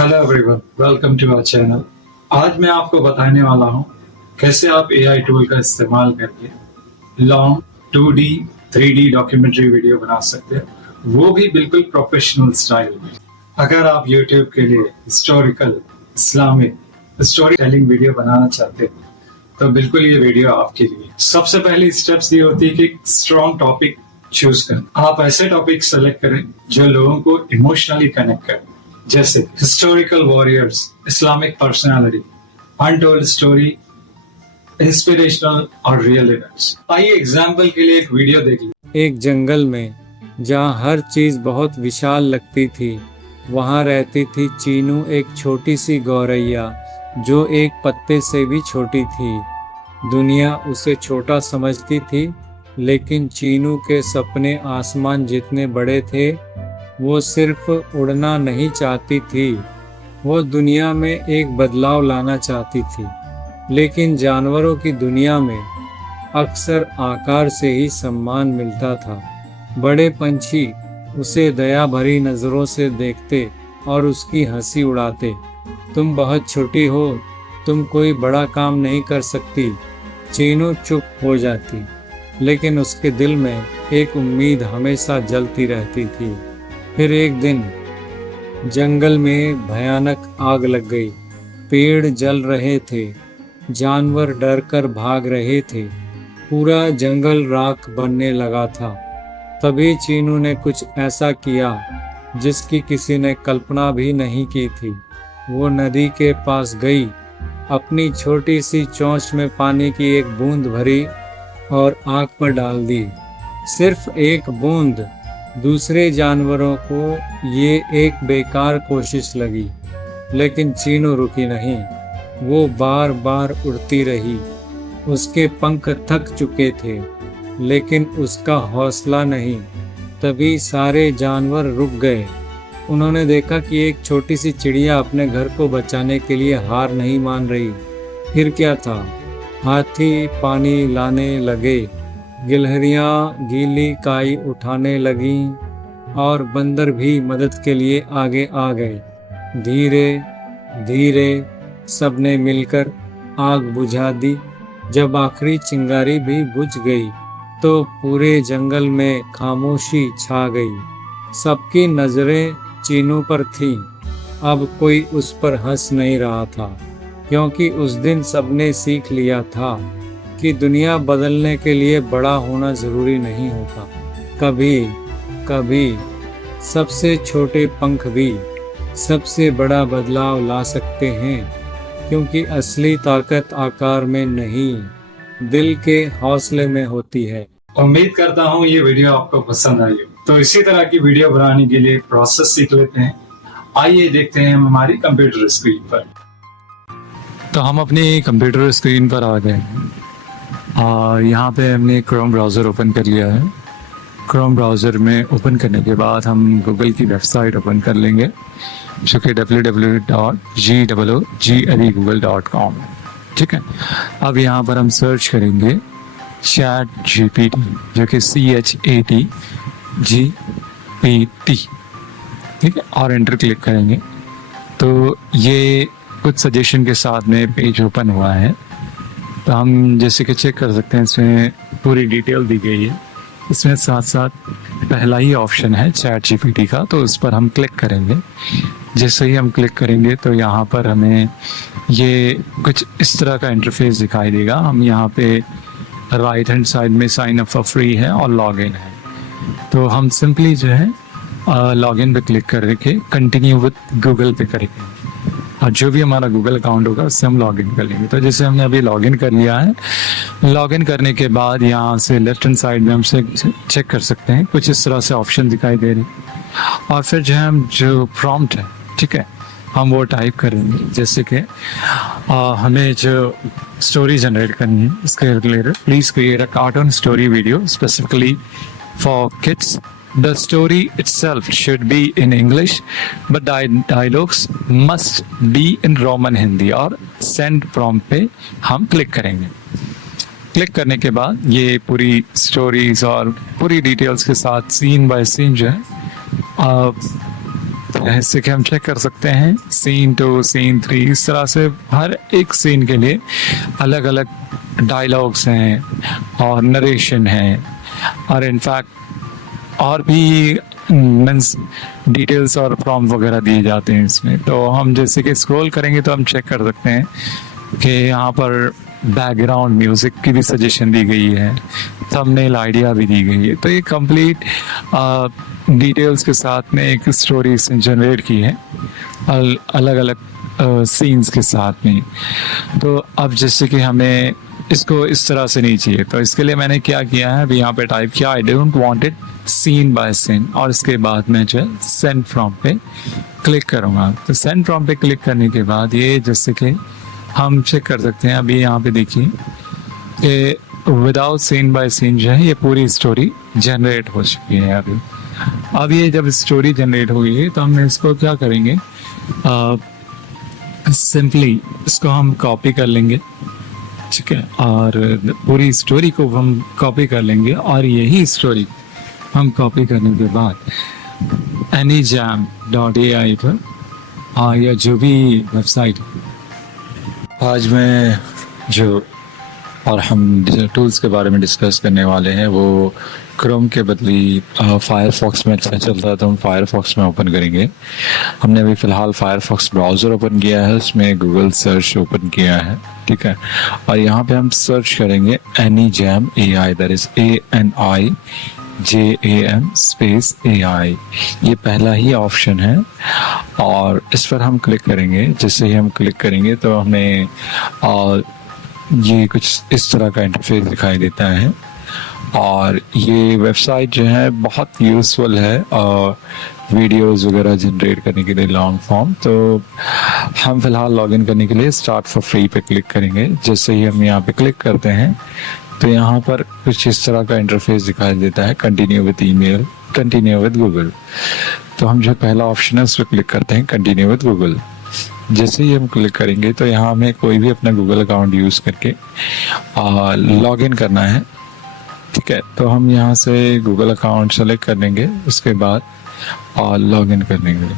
Hello everyone, welcome to our channel. आज मैं आपको बताने वाला हूँ कैसे आप एआई टूल का इस्तेमाल करके long 2D 3D documentary video बना सकते हैं, वो भी बिल्कुल प्रोफेशनल स्टाइल में। अगर आप यूट्यूब के लिए historical Islamic story telling video बनाना चाहते हैं तो बिल्कुल ये वीडियो आपके लिए। सबसे पहली स्टेप्स ये होती है कि स्ट्रॉन्ग टॉपिक चूज करें। आप ऐसे टॉपिक सेलेक्ट करें जो लोगों को इमोशनली कनेक्ट करें, जैसे historical warriors, Islamic personality, untold story, inspirational और रियल इवेंट्स। आइए एग्जाम्पल के लिए एक वीडियो देख लीजिए। एक जंगल में जहाँ हर चीज बहुत विशाल लगती थी, वहाँ रहती थी चीनू, एक छोटी सी गौरैया जो एक पत्ते से भी छोटी थी। दुनिया उसे छोटा समझती थी, लेकिन चीनू के सपने आसमान जितने बड़े थे। वो सिर्फ उड़ना नहीं चाहती थी, वो दुनिया में एक बदलाव लाना चाहती थी। लेकिन जानवरों की दुनिया में अक्सर आकार से ही सम्मान मिलता था। बड़े पंछी उसे दया भरी नज़रों से देखते और उसकी हंसी उड़ाते। तुम बहुत छोटी हो, तुम कोई बड़ा काम नहीं कर सकती। चीनू चुप हो जाती, लेकिन उसके दिल में एक उम्मीद हमेशा जलती रहती थी। फिर एक दिन जंगल में भयानक आग लग गई। पेड़ जल रहे थे, जानवर डरकर भाग रहे थे, पूरा जंगल राख बनने लगा था। तभी चीनू ने कुछ ऐसा किया जिसकी किसी ने कल्पना भी नहीं की थी। वो नदी के पास गई, अपनी छोटी सी चोंच में पानी की एक बूंद भरी और आग पर डाल दी। सिर्फ एक बूंद। दूसरे जानवरों को ये एक बेकार कोशिश लगी, लेकिन चीनू रुकी नहीं। वो बार बार उड़ती रही। उसके पंख थक चुके थे, लेकिन उसका हौसला नहीं। तभी सारे जानवर रुक गए। उन्होंने देखा कि एक छोटी सी चिड़िया अपने घर को बचाने के लिए हार नहीं मान रही। फिर क्या था? हाथी पानी लाने लगे, गिलहरियाँ गीली काई उठाने लगीं और बंदर भी मदद के लिए आगे आ गए। धीरे धीरे सबने मिलकर आग बुझा दी। जब आखिरी चिंगारी भी बुझ गई तो पूरे जंगल में खामोशी छा गई। सबकी नजरें चीनू पर थीं। अब कोई उस पर हंस नहीं रहा था, क्योंकि उस दिन सबने सीख लिया था कि दुनिया बदलने के लिए बड़ा होना जरूरी नहीं होता। कभी कभी सबसे छोटे पंख भी सबसे बड़ा बदलाव ला सकते हैं, क्योंकि असली ताकत आकार में नहीं, दिल के हौसले में होती है। उम्मीद करता हूँ ये वीडियो आपको पसंद आई हो। तो इसी तरह की वीडियो बनाने के लिए प्रोसेस सीख लेते हैं। आइए देखते हैं हम हमारी कंप्यूटर स्क्रीन पर। तो हम अपनी कंप्यूटर स्क्रीन पर आ गए और यहाँ पे हमने क्रोम ब्राउज़र ओपन कर लिया है। क्रोम ब्राउज़र में ओपन करने के बाद हम गूगल की वेबसाइट ओपन कर लेंगे, जो कि www.google.com। ठीक है, अब यहाँ पर हम सर्च करेंगे ChatGPT, जो कि ChatGPT। ठीक है, और एंटर क्लिक करेंगे तो ये कुछ सजेशन के साथ में पेज ओपन हुआ है। तो हम जैसे कि चेक कर सकते हैं, इसमें पूरी डिटेल दी गई है। इसमें साथ साथ पहला ही ऑप्शन है ChatGPT का, तो उस पर हम क्लिक करेंगे। जैसे ही हम क्लिक करेंगे तो यहाँ पर हमें ये कुछ इस तरह का इंटरफेस दिखाई देगा। हम यहाँ पे राइट हैंड साइड में साइन अप फॉर फ्री है और लॉग इन है। तो हम सिंपली जो है लॉग इन पे क्लिक करके कंटिन्यू विद गूगल पे करेंगे और जो भी हमारा गूगल अकाउंट होगा उससे हम लॉगिन कर लेंगे। तो जैसे हमने अभी लॉगिन कर लिया है, लॉगिन करने के बाद यहाँ से लेफ्ट हैंड साइड में हम चेक कर सकते हैं, कुछ इस तरह से ऑप्शन दिखाई दे रहे हैं। और फिर जो है हम जो प्रॉम्प्ट है, ठीक है, हम वो टाइप करेंगे। जैसे कि हमें जो स्टोरी जनरेट करनी है, इसके related please create a cartoon story video specifically for kids. The story itself should be in English, but dialogues must be in Roman Hindi। और send prompt पे हम क्लिक करेंगे। क्लिक करने के बाद ये पूरी स्टोरीज और पूरी डिटेल्स के साथ सीन बाय सीन जो है ऐसे कि हम चेक कर सकते हैं सीन 2 सीन 3, इस तरह से हर एक सीन के लिए अलग अलग डायलॉग्स हैं और नरेशन है, और इनफैक्ट और भी मीन्स डिटेल्स और प्रॉम्प्ट वगैरह दिए जाते हैं इसमें। तो हम जैसे कि स्क्रॉल करेंगे तो हम चेक कर सकते हैं कि यहाँ पर बैकग्राउंड म्यूजिक की भी सजेशन दी गई है, थंबनेल आइडिया भी दी गई है। तो ये कंप्लीट डिटेल्स के साथ में एक स्टोरी जनरेट की है अलग अलग सीन्स के साथ में। तो अब जैसे कि हमें इसको इस तरह से नहीं चाहिए, तो इसके लिए मैंने क्या किया है, अभी यहाँ पे टाइप किया I don't want it scene by scene, और इसके बाद मैं जो है सेंड फ्रॉम पे क्लिक करूँगा। तो सेंड फ्रॉम पे क्लिक करने के बाद ये जैसे कि हम चेक कर सकते हैं, अभी यहाँ पे देखिए कि विदाउट सीन बाय सीन जो है ये पूरी स्टोरी जनरेट हो चुकी है अभी। अब ये जब स्टोरी जनरेट हुई है तो हम इसको क्या करेंगे, सिंपली इसको हम कॉपी कर लेंगे, ठीक है, और पूरी स्टोरी को हम कॉपी कर लेंगे, और यही स्टोरी हम कॉपी करने के बाद anyjam.ai पर या जो भी वेबसाइट, आज मैं जो और हम टूल्स के बारे में डिस्कस करने वाले हैं वो क्रोम के बदली फायरफॉक्स में अच्छा चलता है, तो हम फायरफॉक्स में ओपन करेंगे। हमने अभी फ़िलहाल फायरफॉक्स ब्राउज़र ओपन किया है, उसमें गूगल सर्च ओपन किया है, ठीक है, और यहाँ पे हम सर्च करेंगे anyjam AI, that is ANIJAM space AI। ये पहला ही ऑप्शन है और इस पर हम क्लिक करेंगे। जैसे ही हम क्लिक करेंगे तो हमें ये कुछ इस तरह का इंटरफेस दिखाई देता है, और ये वेबसाइट जो है बहुत यूज़फुल है वीडियोस वगैरह जनरेट करने के लिए लॉन्ग फॉर्म। तो हम फिलहाल लॉगिन करने के लिए स्टार्ट फॉर फ्री पे क्लिक करेंगे। जैसे ही हम यहाँ पे क्लिक करते हैं तो यहाँ पर कुछ इस तरह का इंटरफेस दिखाई देता है, continue with email, continue with Google. तो हम जो पहला ऑप्शन है उस पर क्लिक करते हैं, कंटिन्यू विद गूगल। जैसे ही हम क्लिक करेंगे तो यहाँ हमें कोई भी अपना गूगल अकाउंट यूज़ करके लॉगिन करना है, ठीक है। तो हम यहाँ से गूगल अकाउंट सेलेक्ट कर लेंगे, उसके बाद लॉगिन कर लेंगे,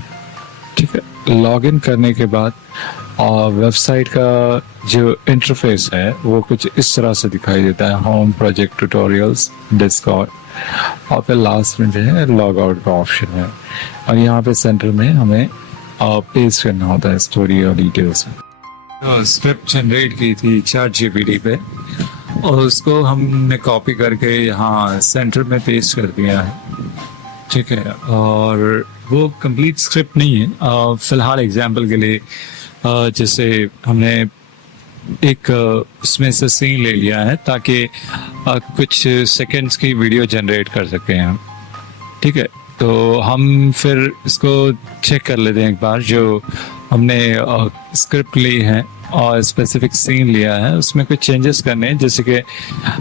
ठीक है। लॉगिन करने के बाद वेबसाइट का जो इंटरफेस है वो कुछ इस तरह से दिखाई देता है, होम, प्रोजेक्ट, ट्यूटोरियल्स, डिस्कॉर्ड, और फिर लास्ट में जो है लॉग आउट का ऑप्शन है, और यहाँ पे सेंटर में हमें पेस्ट करना होता है स्टोरी और डिटेल्स। स्क्रिप्ट जनरेट की थी ChatGPT पे और उसको हमने कॉपी करके यहाँ सेंटर में पेस्ट कर दिया है, ठीक है। और वो कंप्लीट स्क्रिप्ट नहीं है, फिलहाल एग्जांपल के लिए जैसे हमने एक उसमें से सीन ले लिया है ताकि कुछ सेकंड्स की वीडियो जनरेट कर सकें हम, ठीक है। तो हम फिर इसको चेक कर लेते हैं एक बार, जो हमने स्क्रिप्ट ली है और स्पेसिफिक सीन लिया है उसमें कुछ चेंजेस करने हैं, जैसे कि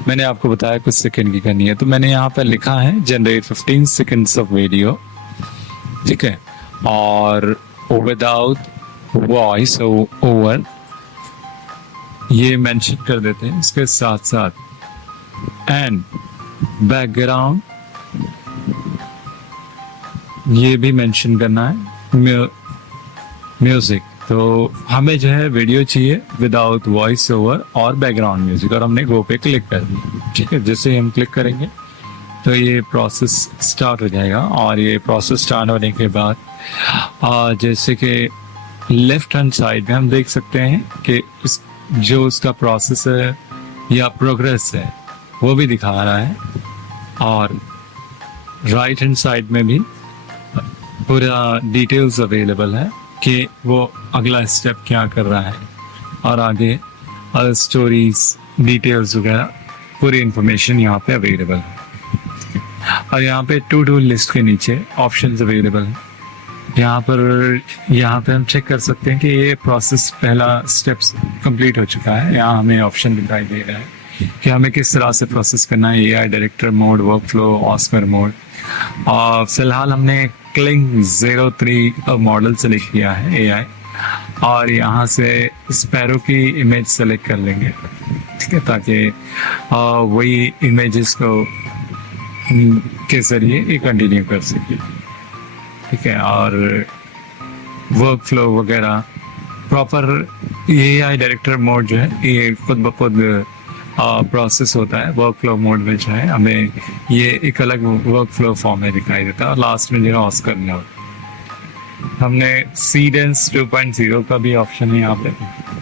मैंने आपको बताया कुछ सेकंड की करनी है। तो मैंने यहाँ पर लिखा है जनरेट 15 सेकंड्स ऑफ वीडियो, ठीक है, और विदाउट वॉइस ओवर ये मेंशन कर देते हैं। इसके साथ साथ एंड बैकग्राउंड ये भी मेंशन करना है, म्यूजिक। तो हमें जो है वीडियो चाहिए विदाउट वॉइस ओवर और बैकग्राउंड म्यूजिक, और हमने गो पे क्लिक कर दिया, ठीक है। जैसे ही हम क्लिक करेंगे तो ये प्रोसेस स्टार्ट हो जाएगा, और ये प्रोसेस स्टार्ट होने के बाद जैसे कि लेफ्ट हैंड साइड में हम देख सकते हैं कि जो उसका प्रोसेस है या प्रोग्रेस है वो भी दिखा रहा है, और राइट हैंड साइड में भी पूरा डिटेल्स अवेलेबल है कि वो अगला स्टेप क्या कर रहा है, और आगे स्टोरीज, डिटेल्स वगैरह पूरी इंफॉर्मेशन यहाँ पे अवेलेबल है। और यहाँ पे टू डू लिस्ट के नीचे ऑप्शंस अवेलेबल है। यहाँ पे हम चेक कर सकते हैं कि ये प्रोसेस पहला स्टेप्स कंप्लीट हो चुका है। यहाँ हमें ऑप्शन दिखाई दे रहा है कि हमें किस तरह से प्रोसेस करना है, AI director mode, work flow, Oscar mode. और फिलहाल हमने क्लिंग 03 मॉडल सेलेक्ट किया है AI, और यहाँ से स्पैरो की इमेज सेलेक्ट कर लेंगे, ठीक है, ताकि वही इमेजेस को के जरिए ये कंटिन्यू कर सके, ठीक है। और वर्क फ्लो वगैरह प्रॉपर AI डायरेक्टर मोड जो है ये खुद ब खुद प्रोसेस होता है। वर्क फ्लो मोड में जो है हमें ये एक अलग वर्क फ्लो फॉर्म में दिखाई देता है और लास्ट में जो है ऑस करना होता है। हमने सीडेंस 2.0 का भी ऑप्शन है यहाँ पे,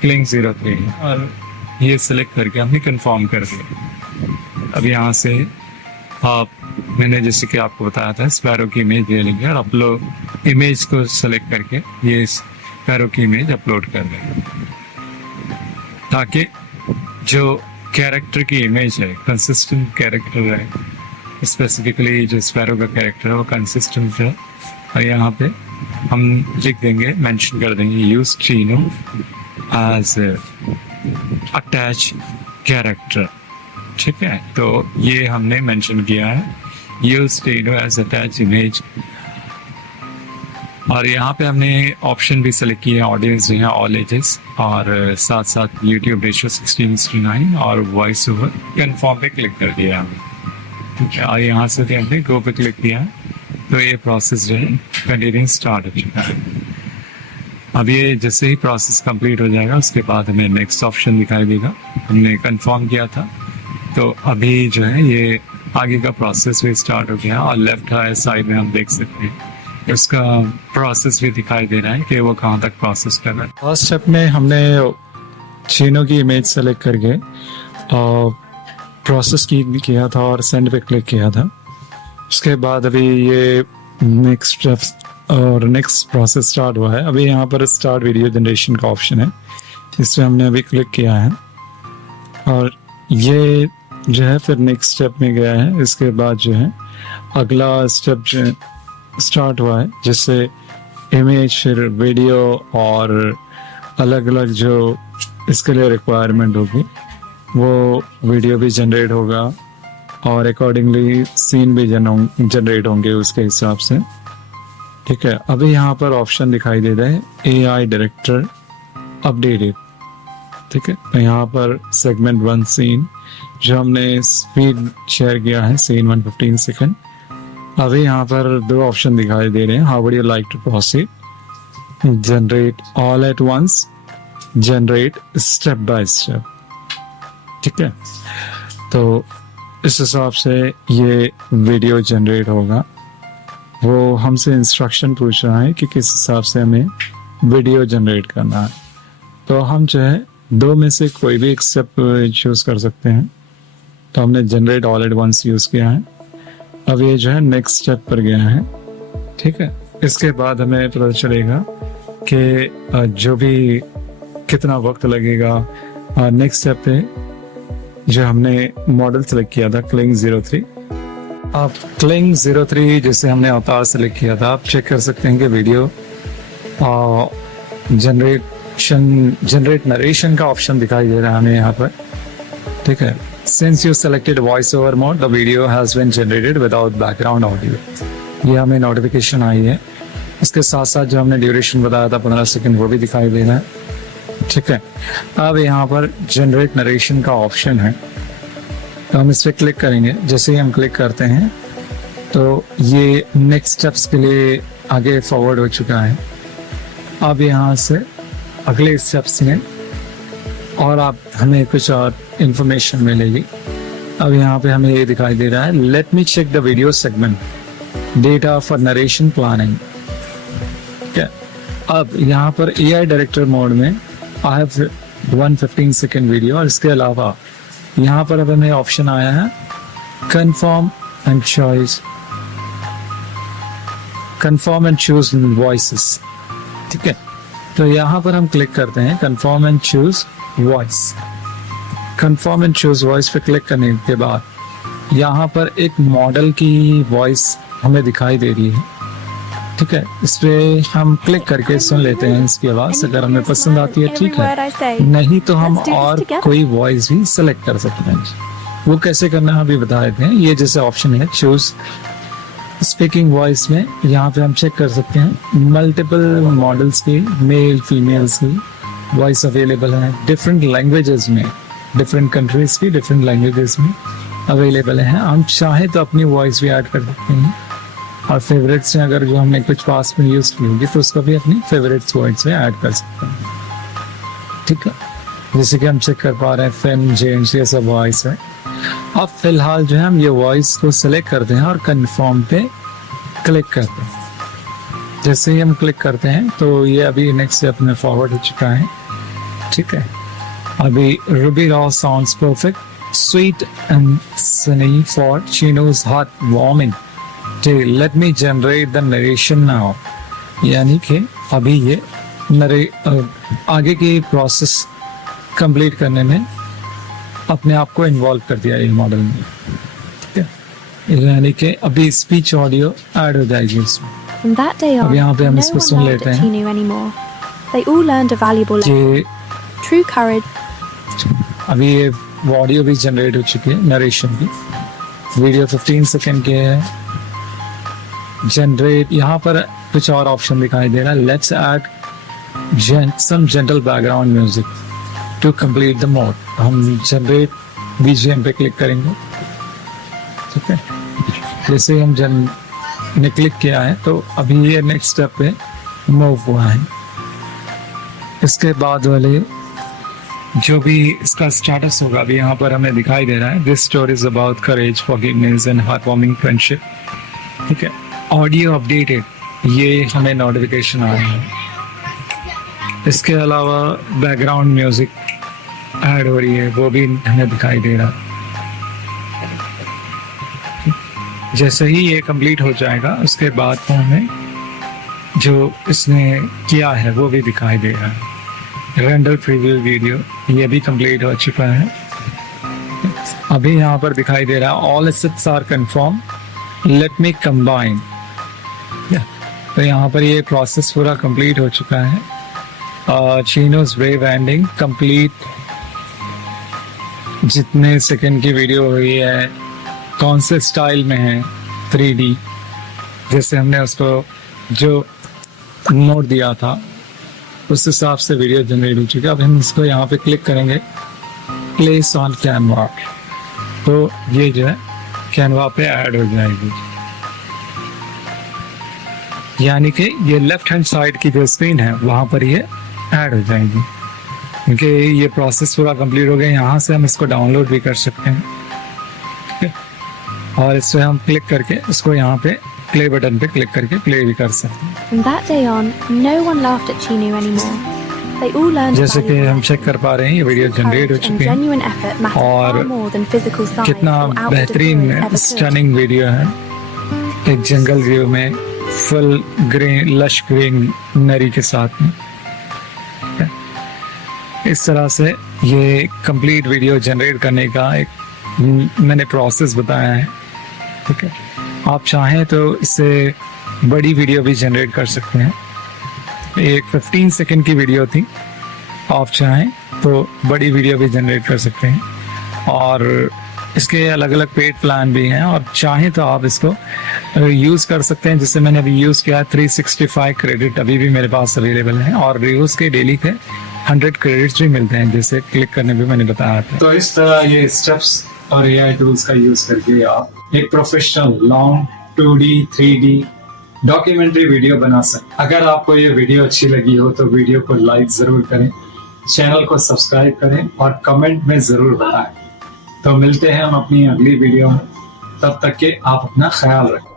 क्लिंग 03 है और ये सिलेक्ट करके हमने कंफर्म कर दिया। अब यहाँ से मैंने जैसे कि आपको बताया था स्पैरो की इमेज ले लेंगे और अपलोड इमेज को सेलेक्ट करके ये स्पैरो की इमेज अपलोड कर देंगे ताकि जो कैरेक्टर की इमेज है कंसिस्टेंट कैरेक्टर है। स्पेसिफिकली जो स्पैरो का कैरेक्टर है वो कंसिस्टेंट है और यहाँ पे हम लिख देंगे, मेंशन कर देंगे use Chino as attach character. ठीक है, तो ये हमने मेंशन किया है use Chino as attach image. और यहाँ पे हमने ऑप्शन भी सेलेक्ट किया है ऑडियंस जो है ऑल एजेस और साथ साथ यूट्यूब रेशियो 16:9 और वॉइस ओवर कन्फर्म पे क्लिक कर दिया हमने। ठीक है, और यहाँ से भी हमने गो पे क्लिक किया तो ये प्रोसेस जो है कंटिन्यू स्टार्ट हो चुका है। अब ये जैसे ही प्रोसेस कंप्लीट हो जाएगा उसके बाद हमें नेक्स्ट ऑप्शन दिखाई देगा। हमने कंफर्म किया था तो अभी जो है ये आगे का प्रोसेस भी स्टार्ट हो गया और लेफ्ट साइड में हम देख सकते हैं उसका प्रोसेस भी दिखाई दे रहा है कि वो कहाँ तक प्रोसेस कर रहा है। फर्स्ट स्टेप में हमने चीनो की इमेज सेलेक्ट करके और प्रोसेस किया था और सेंड पे क्लिक किया था। उसके बाद अभी ये नेक्स्ट स्टेप और नेक्स्ट प्रोसेस स्टार्ट हुआ है। अभी यहाँ पर स्टार्ट वीडियो जनरेशन का ऑप्शन है, इस पर हमने अभी क्लिक किया है और ये जो है फिर नेक्स्ट स्टेप में गया है। इसके बाद जो है अगला स्टेप जो है स्टार्ट हुआ है जिससे इमेज फिर वीडियो और अलग अलग जो इसके लिए रिक्वायरमेंट होगी वो वीडियो भी जनरेट होगा और अकॉर्डिंगली सीन भी जनरेट होंगे उसके हिसाब से। ठीक है, अभी यहाँ पर ऑप्शन दिखाई दे रहा है AI डायरेक्टर अपडेटेड। ठीक है, तो यहाँ पर सेगमेंट 1 सीन जो हमने स्पीड शेयर किया है सीन 115 सेकेंड। अभी यहाँ पर 2 ऑप्शन दिखाई दे रहे हैं, how would you like to proceed, generate all at once, generate step by step. ठीक है, तो इस हिसाब से ये वीडियो जनरेट होगा। वो हमसे इंस्ट्रक्शन पूछ रहा है कि किस हिसाब से हमें वीडियो जनरेट करना है, तो हम जो है 2 में से कोई भी एक स्टेप चूज कर सकते हैं। तो हमने generate all at once use किया है। अब ये जो है नेक्स्ट स्टेप पर गया है। ठीक है, इसके बाद हमें पता चलेगा कि जो भी कितना वक्त लगेगा। नेक्स्ट स्टेप पे जो हमने मॉडल सेलेक्ट किया था क्लिंग 03। अब क्लिंग 03 जैसे हमने अवतार सेलेक्ट किया था, आप चेक कर सकते हैं कि वीडियो जनरेट नरेशन का ऑप्शन दिखाई दे रहा है हमें यहाँ पर। ठीक है, Since you selected voice over mode, the video has been generated without background audio. ये हमें नोटिफिकेशन आई है। इसके साथ साथ जो हमने ड्यूरेशन बताया था 15 सेकंड वो भी दिखाई दे रहा है। ठीक है, अब यहाँ पर जनरेट नरेशन का ऑप्शन है तो हम इस पर क्लिक करेंगे। जैसे ही हम क्लिक करते हैं तो ये नेक्स्ट स्टेप्स के लिए आगे फॉरवर्ड हो चुका है। अब यहाँ से अगले स्टेप्स में और आप हमें कुछ और इंफॉर्मेशन मिलेगी। अब यहाँ पे हमें ये दिखाई दे रहा है let me check the video segment data for narration planning. क्या अब यहाँ पर AI डायरेक्टर मोड में आई हैव 115 सेकेंड वीडियो और इसके अलावा यहाँ पर अब हमें ऑप्शन आया है कंफर्म एंड चूज वॉइसेस। ठीक है, तो यहाँ पर हम क्लिक करते हैं confirm and choose voice. Confirm and choose voice पे क्लिक करने के बाद यहाँ पर एक मॉडल की वॉइस हमें दिखाई दे रही है। ठीक है, इस पे हम क्लिक करके सुन लेते हैं इसकी आवाज। अगर हमें पसंद आती है ठीक है, नहीं तो हम और कोई वॉइस भी सेलेक्ट कर सकते हैं। वो कैसे करना है अभी बता देते हैं। ये जैसे ऑप्शन है चूज स्पीकिंग वॉइस में, यहाँ पे हम चेक कर सकते हैं मल्टीपल मॉडल्स की मेल फीमेल्स की वॉइस अवेलेबल है। डिफरेंट लैंग्वेजेस में, डिफरेंट कंट्रीज की डिफरेंट लैंग्वेजेस में अवेलेबल है। हम चाहे तो अपनी वॉइस भी ऐड कर सकते हैं। और फेवरेट्स में अगर जो हमने कुछ पास में यूज की होगी तो उसको भी अपनी फेवरेट्स वर्ड्स में ऐड कर सकते हैं। ठीक है, जैसे कि हम चेक कर पा रहे हैं फेम, जेम्स, ये सब वॉइस है। अब फिलहाल जो है हम ये वॉइस को सिलेक्ट करते हैं और कंफर्म पे क्लिक करते हैं। जैसे ही हम क्लिक करते हैं तो ये अभी नेक्स्ट स्टेप में फॉरवर्ड हो चुका है। ठीक है, अभी Ruby Raw sounds perfect, sweet and sunny for Chino's heartwarming tale. Let me generate the narration now. यानी कि अभी ये आगे की प्रोसेस कंप्लीट करने में अपने आप को इन्वॉल्व कर दिया ये मॉडल ने। ठीक है, यानी कि अभी स्पीच ऑडियो ऐड हो जाएगी इसमें। From that day अब on, यहाँ पे हम no इसको one सुन laughed लेते at हैं। Chinu anymore. They all learned a valuable lesson. ये True courage. अभी ये ऑडियो भी जनरेट हो चुकी है नरेशन की। वीडियो 15 सेकेंड के है। जनरेट, यहाँ पर कुछ और ऑप्शन दिखाई दे रहा है। Let's add some gentle background music to complete the mode. हम जनरेट बीजीएम पे क्लिक करेंगे। ठीक है, जैसे हम ने क्लिक किया है तो अभी ये नेक्स्ट स्टेप पे मूव हुआ है। इसके बाद वाले जो भी इसका स्टेटस होगा अभी यहाँ पर हमें दिखाई दे रहा है। This story is about courage, forgiveness and heartwarming friendship. ठीक है, ऑडियो अपडेटेड, ये हमें नोटिफिकेशन आ रहा है। इसके अलावा बैकग्राउंड म्यूजिक ऐड हो रही है, वो भी हमें दिखाई दे रहा है। जैसे ही ये कंप्लीट हो जाएगा उसके बाद तो हमें जो इसने किया है वो भी दिखाई दे रहा है। रेंडर प्रीव्यू वीडियो ये भी कंप्लीट हो चुका है। अभी यहाँ पर दिखाई दे रहा है all assets are confirm, let me combine. तो यहाँ पर ये प्रोसेस पूरा कंप्लीट हो चुका है। चीनोज वेव एंडिंग कंप्लीट, जितने सेकंड की वीडियो हुई है, कौन से स्टाइल में है, 3D जैसे हमने उसको जो नोट दिया था उस हिसाब से वीडियो जनरेट हो चुकी है। अब हम इसको यहाँ पे क्लिक करेंगे प्लेस ऑन कैनवा, तो ये जो है कैनवा पे ऐड हो जाएगी। यानी कि ये लेफ्ट हैंड साइड की जो स्क्रीन है वहां पर ये ऐड हो जाएगी, क्योंकि ये प्रोसेस पूरा कंप्लीट हो गया। यहाँ से हम इसको डाउनलोड भी कर सकते हैं। ठीक है, और इससे हम क्लिक करके इसको यहाँ पे प्ले बटन पे क्लिक करके प्ले भी कर सकते हैं। From that day on, no one laughed at Chinu anymore. They all learned a जैसे कि valuable हम lesson. चेक कर पा रहे हैं ये वीडियो जनरेट हो Courage and चुकी है genuine effort matter और far more than physical size कितना or outward बेहतरीन appearance ever could. Stunning video है। एक जंगल व्यू में फुल ग्रीन लश ग्रीन नरी के साथ में इस तरह से ये कंप्लीट वीडियो जनरेट करने का एक मैंने प्रोसेस बताया है। ठीक है, आप चाहें तो इससे बड़ी वीडियो भी जनरेट कर सकते हैं। एक 15 सेकंड की वीडियो थी, आप चाहें तो बड़ी वीडियो भी जनरेट कर सकते हैं। और इसके अलग अलग पेड प्लान भी हैं और चाहें तो आप इसको यूज़ कर सकते हैं। जिससे मैंने अभी यूज़ किया 365 क्रेडिट अभी भी मेरे पास अवेलेबल है और रिव्यूज़ के डेली के 100 क्रेडिट्स भी मिलते हैं, जैसे क्लिक करने पे मैंने बताया था। तो इस तरह ये स्टेप्स और AI टूल्स का यूज़ करके आप एक professional long 2D 3D documentary video बना सकते। अगर आपको ये वीडियो अच्छी लगी हो तो वीडियो को लाइक जरूर करें, चैनल को सब्सक्राइब करें और कमेंट में जरूर बताएं। तो मिलते हैं हम अपनी अगली वीडियो में, तब तक के आप अपना ख्याल रखें।